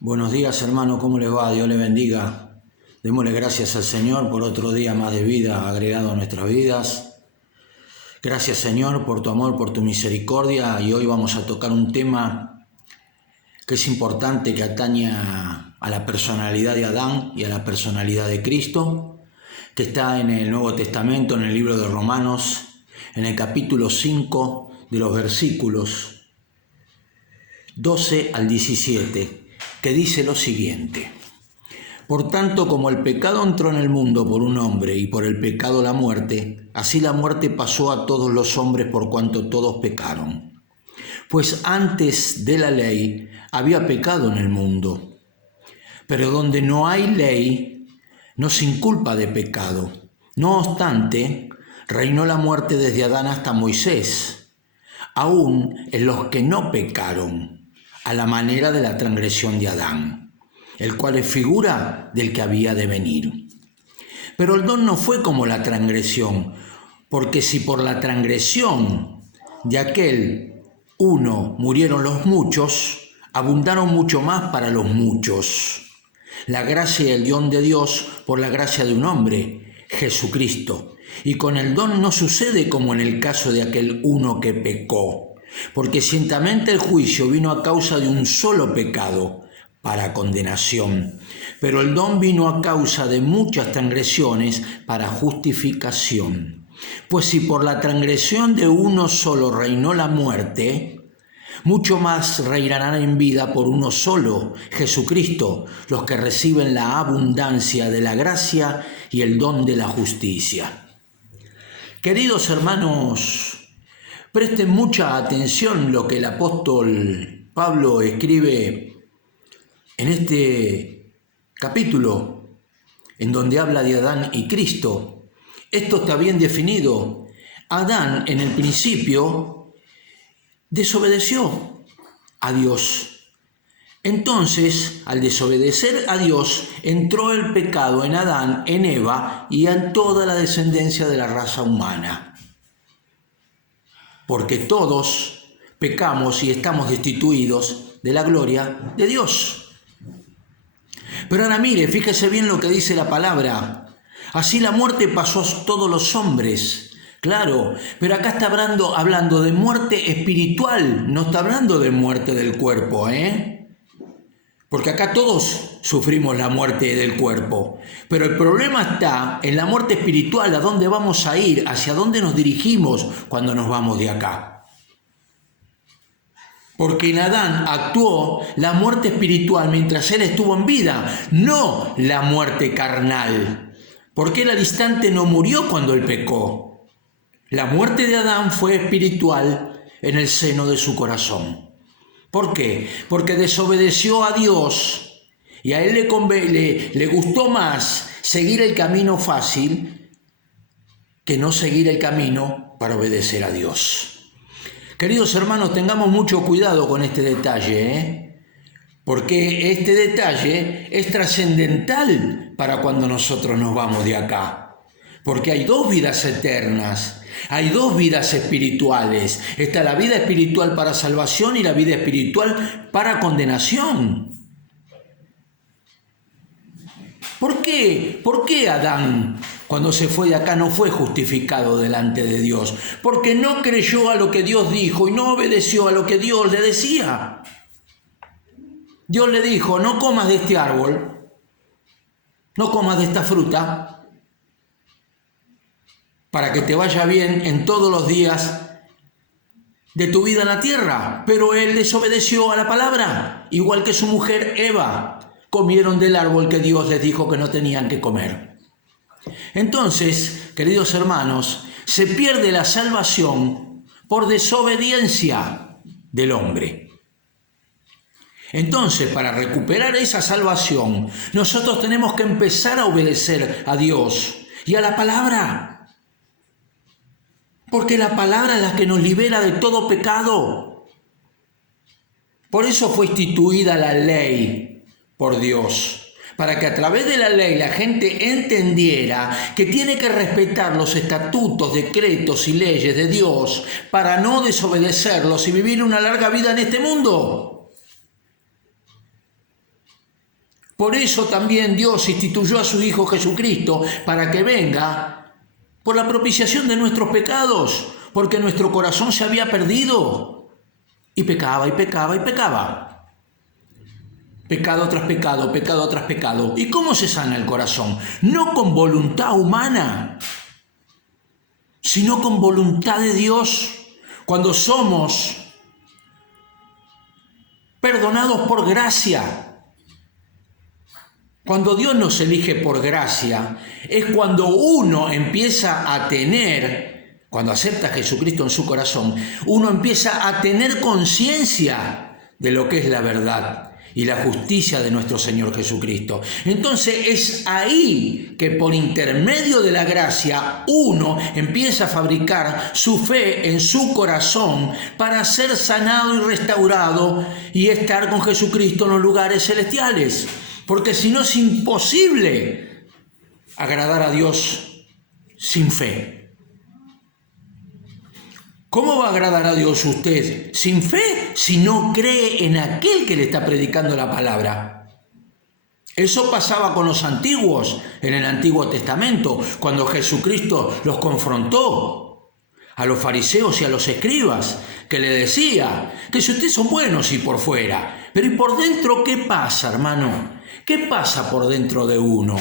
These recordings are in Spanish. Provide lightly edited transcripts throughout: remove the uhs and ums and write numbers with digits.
Buenos días, hermano, ¿cómo le va? Dios le bendiga. Démosle gracias al Señor por otro día más de vida agregado a nuestras vidas. Gracias, Señor, por tu amor, por tu misericordia. Y hoy vamos a tocar un tema que es importante, que atañe a la personalidad de Adán y a la personalidad de Cristo, que está en el Nuevo Testamento, en el libro de Romanos, en el capítulo 5, de los versículos 12 al 17, que dice lo siguiente: Por tanto, como el pecado entró en el mundo por un hombre y por el pecado la muerte, así la muerte pasó a todos los hombres por cuanto todos pecaron. Pues antes de la ley había pecado en el mundo, pero donde no hay ley no se inculpa de pecado. No obstante, reinó la muerte desde Adán hasta Moisés, aún en los que no pecaron, a la manera de la transgresión de Adán, el cual es figura del que había de venir. Pero el don no fue como la transgresión, porque si por la transgresión de aquel uno murieron los muchos, abundaron mucho más para los muchos la gracia y el don de Dios por la gracia de un hombre, Jesucristo. Y con el don no sucede como en el caso de aquel uno que pecó, porque ciertamente el juicio vino a causa de un solo pecado, para condenación, pero el don vino a causa de muchas transgresiones para justificación. Pues si por la transgresión de uno solo reinó la muerte, mucho más reinarán en vida por uno solo, Jesucristo, los que reciben la abundancia de la gracia y el don de la justicia. Queridos hermanos, presten mucha atención lo que el apóstol Pablo escribe en este capítulo, en donde habla de Adán y Cristo. Esto está bien definido. Adán, en el principio, desobedeció a Dios. Entonces, al desobedecer a Dios, entró el pecado en Adán, en Eva y en toda la descendencia de la raza humana. Porque todos pecamos y estamos destituidos de la gloria de Dios. Pero ahora mire, fíjese bien lo que dice la palabra. Así la muerte pasó a todos los hombres. Claro, pero acá está hablando de muerte espiritual, no está hablando de muerte del cuerpo, Porque acá todos sufrimos la muerte del cuerpo. Pero el problema está en la muerte espiritual, a dónde vamos a ir, hacia dónde nos dirigimos cuando nos vamos de acá. Porque en Adán actuó la muerte espiritual mientras él estuvo en vida, no la muerte carnal. Porque él al instante no murió cuando él pecó. La muerte de Adán fue espiritual en el seno de su corazón. ¿Por qué? Porque desobedeció a Dios y a él le gustó más seguir el camino fácil que no seguir el camino para obedecer a Dios. Queridos hermanos, tengamos mucho cuidado con este detalle, porque este detalle es trascendental para cuando nosotros nos vamos de acá. Porque hay dos vidas eternas, hay dos vidas espirituales. Está la vida espiritual para salvación y la vida espiritual para condenación. ¿Por qué? ¿Por qué Adán, cuando se fue de acá, no fue justificado delante de Dios? Porque no creyó a lo que Dios dijo y no obedeció a lo que Dios le decía. Dios le dijo: no comas de este árbol, no comas de esta fruta, para que te vaya bien en todos los días de tu vida en la tierra. Pero él desobedeció a la palabra, igual que su mujer Eva. Comieron del árbol que Dios les dijo que no tenían que comer. Entonces, queridos hermanos, se pierde la salvación por desobediencia del hombre. Entonces, para recuperar esa salvación, nosotros tenemos que empezar a obedecer a Dios y a la palabra. Porque la palabra es la que nos libera de todo pecado. Por eso fue instituida la ley por Dios, para que a través de la ley la gente entendiera que tiene que respetar los estatutos, decretos y leyes de Dios para no desobedecerlos y vivir una larga vida en este mundo. Por eso también Dios instituyó a su Hijo Jesucristo para que venga por la propiciación de nuestros pecados, porque nuestro corazón se había perdido y pecaba y pecaba y pecaba. Pecado tras pecado, pecado tras pecado. ¿Y cómo se sana el corazón? No con voluntad humana, sino con voluntad de Dios. Cuando somos perdonados por gracia. Cuando Dios nos elige por gracia, es cuando uno empieza a tener, cuando acepta a Jesucristo en su corazón, uno empieza a tener conciencia de lo que es la verdad y la justicia de nuestro Señor Jesucristo. Entonces es ahí que por intermedio de la gracia uno empieza a fabricar su fe en su corazón para ser sanado y restaurado y estar con Jesucristo en los lugares celestiales. Porque si no es imposible agradar a Dios sin fe. ¿Cómo va a agradar a Dios usted sin fe si no cree en aquel que le está predicando la palabra? Eso pasaba con los antiguos en el Antiguo Testamento, cuando Jesucristo los confrontó a los fariseos y a los escribas, que le decía que si ustedes son buenos y por fuera, pero ¿y por dentro qué pasa, hermano? ¿Qué pasa por dentro de uno?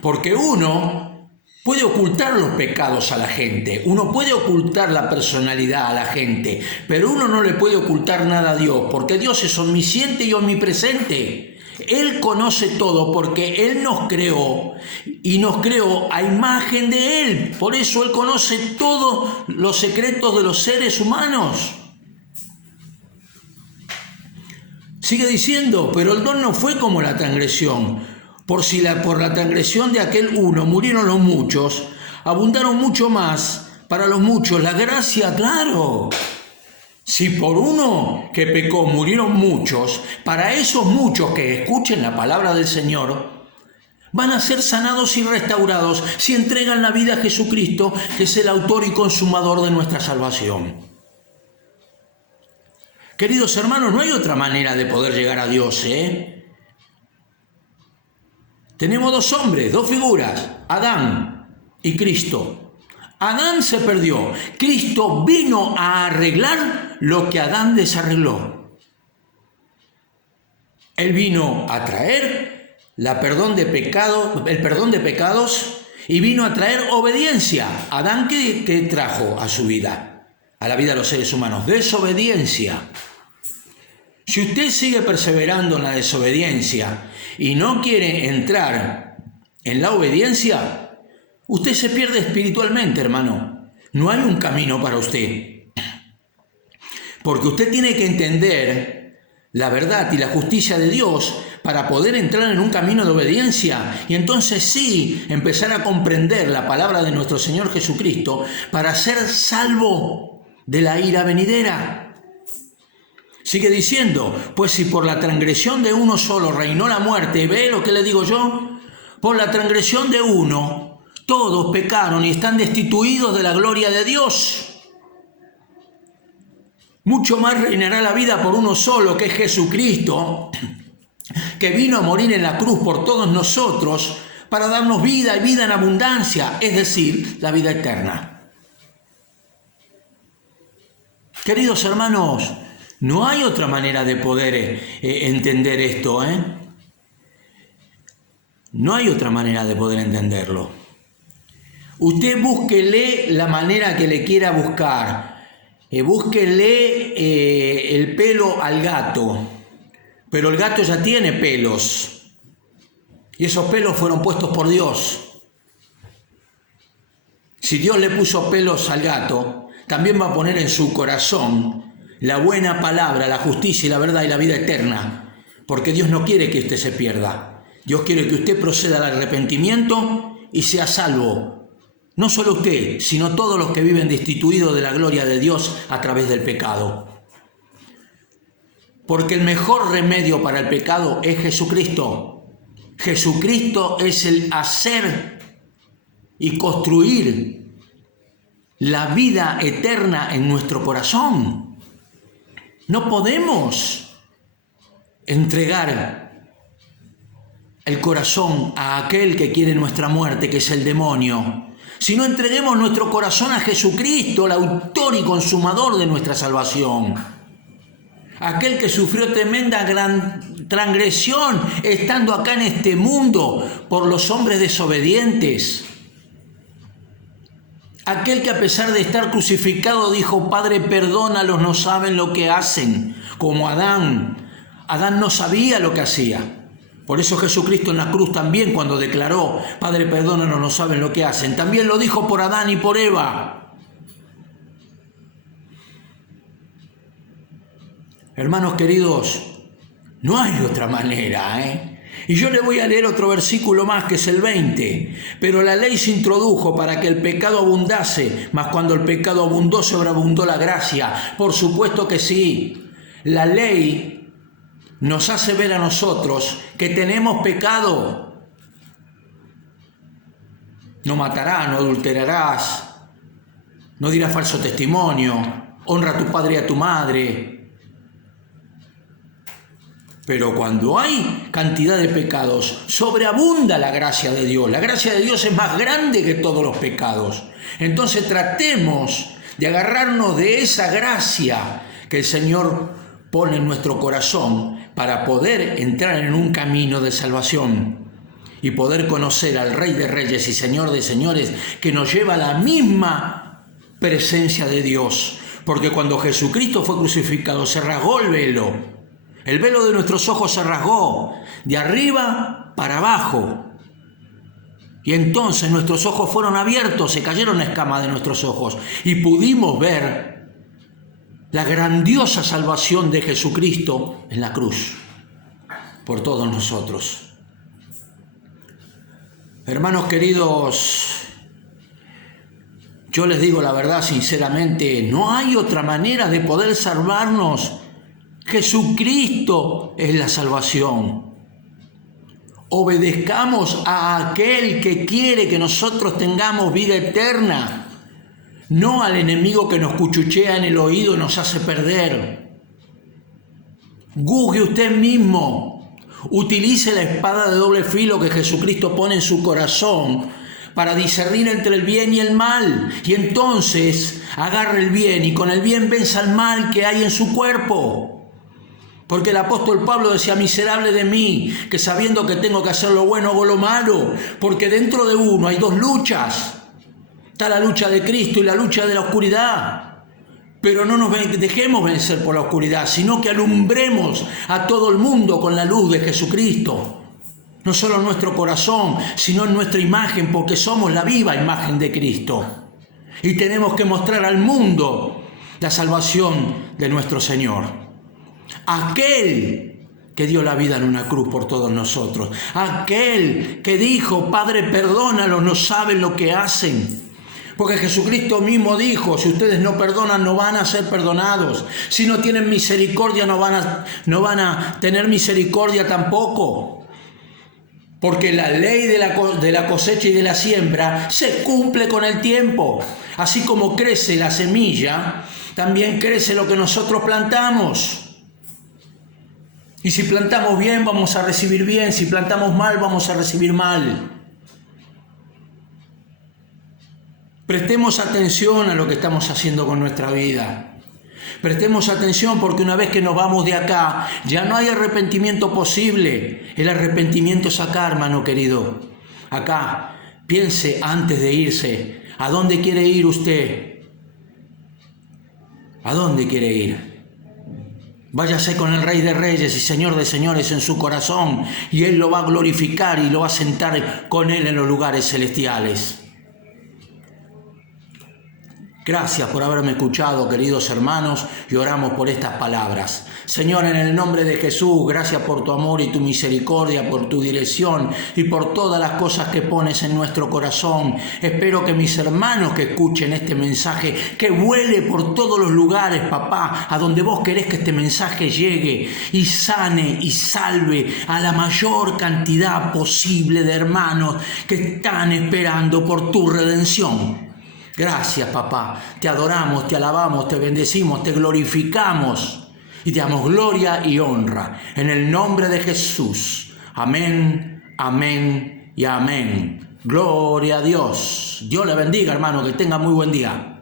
Porque uno puede ocultar los pecados a la gente, uno puede ocultar la personalidad a la gente, pero uno no le puede ocultar nada a Dios, porque Dios es omnisciente y omnipresente. Él conoce todo porque Él nos creó y nos creó a imagen de Él. Por eso Él conoce todos los secretos de los seres humanos. Sigue diciendo, pero el don no fue como la transgresión. Por la transgresión de aquel uno murieron los muchos, abundaron mucho más para los muchos la gracia, claro. Si por uno que pecó murieron muchos, para esos muchos que escuchen la palabra del Señor, van a ser sanados y restaurados si entregan la vida a Jesucristo, que es el autor y consumador de nuestra salvación. Queridos hermanos, no hay otra manera de poder llegar a Dios, Tenemos dos hombres, dos figuras, Adán y Cristo. Adán se perdió. Cristo vino a arreglar lo que Adán desarregló. Él vino a traer el perdón de pecados y vino a traer obediencia. Adán, ¿qué trajo a su vida? A la vida de los seres humanos. Desobediencia. Si usted sigue perseverando en la desobediencia y no quiere entrar en la obediencia, usted se pierde espiritualmente, hermano. No hay un camino para usted. Porque usted tiene que entender la verdad y la justicia de Dios para poder entrar en un camino de obediencia y entonces sí empezar a comprender la palabra de nuestro Señor Jesucristo para ser salvo de la ira venidera. Sigue diciendo, pues si por la transgresión de uno solo reinó la muerte, ¿ve lo que le digo yo? Por la transgresión de uno, todos pecaron y están destituidos de la gloria de Dios. Mucho más reinará la vida por uno solo, que es Jesucristo, que vino a morir en la cruz por todos nosotros para darnos vida y vida en abundancia, es decir, la vida eterna. Queridos hermanos, no hay otra manera de poder entender esto, No hay otra manera de poder entenderlo. Usted búsquele la manera que le quiera buscar. Búsquele el pelo al gato. Pero el gato ya tiene pelos. Y esos pelos fueron puestos por Dios. Si Dios le puso pelos al gato, también va a poner en su corazón la buena palabra, la justicia y la verdad y la vida eterna. Porque Dios no quiere que usted se pierda. Dios quiere que usted proceda al arrepentimiento y sea salvo. No solo usted, sino todos los que viven destituidos de la gloria de Dios a través del pecado. Porque el mejor remedio para el pecado es Jesucristo. Jesucristo es el hacer y construir la vida eterna en nuestro corazón. No podemos entregar el corazón a aquel que quiere nuestra muerte, que es el demonio, sino entreguemos nuestro corazón a Jesucristo, el autor y consumador de nuestra salvación. Aquel que sufrió tremenda gran transgresión estando acá en este mundo por los hombres desobedientes. Aquel que a pesar de estar crucificado dijo: Padre, perdónalos, no saben lo que hacen. Como Adán. Adán no sabía lo que hacía. Por eso Jesucristo en la cruz también, cuando declaró: Padre, perdónanos, no saben lo que hacen, también lo dijo por Adán y por Eva. Hermanos queridos, no hay otra manera, Y yo le voy a leer otro versículo más, que es el 20. Pero la ley se introdujo para que el pecado abundase, mas cuando el pecado abundó, sobreabundó la gracia. Por supuesto que sí. La ley nos hace ver a nosotros que tenemos pecado. No matarás, no adulterarás, no dirás falso testimonio, honra a tu padre y a tu madre. Pero cuando hay cantidad de pecados, sobreabunda la gracia de Dios. La gracia de Dios es más grande que todos los pecados. Entonces tratemos de agarrarnos de esa gracia que el Señor pone en nuestro corazón para poder entrar en un camino de salvación y poder conocer al Rey de Reyes y Señor de Señores, que nos lleva a la misma presencia de Dios. Porque cuando Jesucristo fue crucificado, se rasgó el velo. El velo de nuestros ojos se rasgó de arriba para abajo. Y entonces nuestros ojos fueron abiertos, se cayeron escamas de nuestros ojos y pudimos ver la grandiosa salvación de Jesucristo en la cruz por todos nosotros. Hermanos queridos, yo les digo la verdad sinceramente, no hay otra manera de poder salvarnos. Jesucristo es la salvación. Obedezcamos a aquel que quiere que nosotros tengamos vida eterna, no al enemigo que nos cuchuchea en el oído y nos hace perder. Juzgue usted mismo, utilice la espada de doble filo que Jesucristo pone en su corazón para discernir entre el bien y el mal, y entonces agarre el bien y con el bien venza el mal que hay en su cuerpo. Porque el apóstol Pablo decía: miserable de mí, que sabiendo que tengo que hacer lo bueno hago lo malo. Porque dentro de uno hay dos luchas. Está la lucha de Cristo y la lucha de la oscuridad. Pero no nos dejemos vencer por la oscuridad, sino que alumbremos a todo el mundo con la luz de Jesucristo. No solo en nuestro corazón, sino en nuestra imagen, porque somos la viva imagen de Cristo. Y tenemos que mostrar al mundo la salvación de nuestro Señor. Aquel que dio la vida en una cruz por todos nosotros. Aquel que dijo: Padre, perdónalos, no saben lo que hacen. Porque Jesucristo mismo dijo: si ustedes no perdonan, no van a ser perdonados. Si no tienen misericordia, no van a tener misericordia tampoco. Porque la ley de la cosecha y de la siembra se cumple con el tiempo. Así como crece la semilla, también crece lo que nosotros plantamos. Y si plantamos bien, vamos a recibir bien. Si plantamos mal, vamos a recibir mal. Prestemos atención a lo que estamos haciendo con nuestra vida. Prestemos atención, porque una vez que nos vamos de acá, ya no hay arrepentimiento posible. El arrepentimiento es acá, hermano querido. Acá. Piense antes de irse. ¿A dónde quiere ir usted? ¿A dónde quiere ir? Váyase con el Rey de Reyes y Señor de Señores en su corazón, y Él lo va a glorificar y lo va a sentar con Él en los lugares celestiales. Gracias por haberme escuchado, queridos hermanos, y oramos por estas palabras. Señor, en el nombre de Jesús, gracias por tu amor y tu misericordia, por tu dirección y por todas las cosas que pones en nuestro corazón. Espero que mis hermanos que escuchen este mensaje, que vuele por todos los lugares, papá, a donde vos querés que este mensaje llegue y sane y salve a la mayor cantidad posible de hermanos que están esperando por tu redención. Gracias, papá. Te adoramos, te alabamos, te bendecimos, te glorificamos y te damos gloria y honra. En el nombre de Jesús. Amén, amén y amén. Gloria a Dios. Dios le bendiga, hermano, que tenga muy buen día.